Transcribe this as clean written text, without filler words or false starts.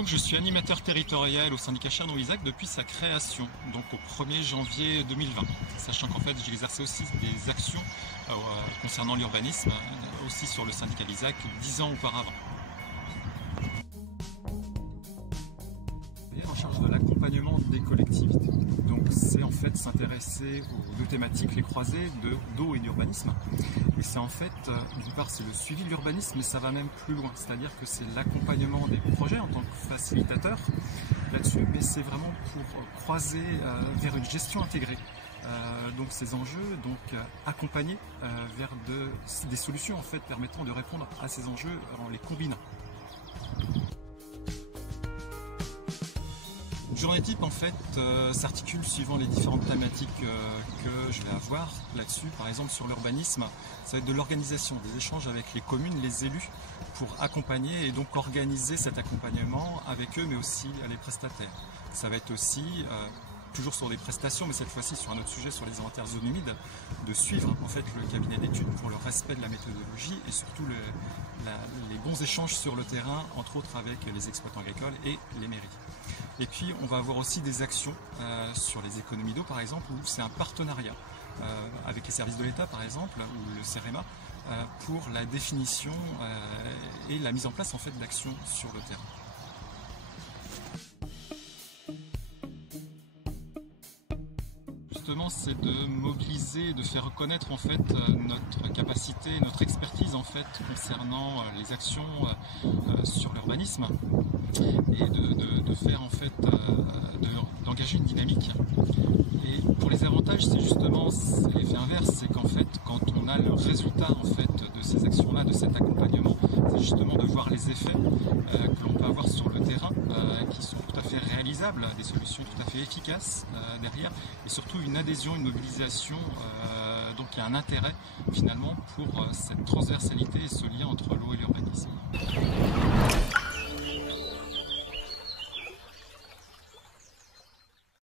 Donc je suis animateur territorial au syndicat Chernow-Isaac depuis sa création, donc au 1er janvier 2020. Sachant qu'en fait j'ai exercé aussi des actions concernant l'urbanisme, aussi sur le syndicat Isaac 10 ans auparavant. En charge de l'accompagnement des collectivités. Donc c'est en fait s'intéresser aux deux thématiques, les croisées d'eau et d'urbanisme. Et c'est en fait, d'une part c'est le suivi de l'urbanisme, mais ça va même plus loin. C'est-à-dire que c'est l'accompagnement des projets en tant que facilitateur là-dessus, mais c'est vraiment pour croiser vers une gestion intégrée. Donc ces enjeux, accompagner vers des solutions en fait permettant de répondre à ces enjeux en les combinant. Une journée type en fait s'articule suivant les différentes thématiques que je vais avoir là-dessus. Par exemple sur l'urbanisme, ça va être de l'organisation, des échanges avec les communes, les élus pour accompagner et donc organiser cet accompagnement avec eux mais aussi les prestataires. Ça va être aussi toujours sur des prestations, mais cette fois-ci sur un autre sujet, sur les inventaires zones humides, de suivre en fait le cabinet d'études pour le respect de la méthodologie et surtout les bons échanges sur le terrain, entre autres avec les exploitants agricoles et les mairies. Et puis on va avoir aussi des actions sur les économies d'eau par exemple, où c'est un partenariat avec les services de l'État par exemple, ou le CEREMA, pour la définition et la mise en place en fait d'actions sur le terrain. C'est de mobiliser, de faire reconnaître en fait notre capacité, notre expertise en fait concernant les actions sur l'urbanisme et de faire en fait d'engager une dynamique. Et pour les avantages, c'est justement l'effet inverse, c'est qu'en fait quand on a le résultat en fait de ces actions-là, de cet accompagnement, c'est justement de voir les effets que l'on peut avoir sur le terrain, qui sont tout à fait réalisables, des solutions tout à fait efficaces derrière, et surtout une adhésion, une mobilisation, donc il y a un intérêt finalement pour cette transversalité et ce lien entre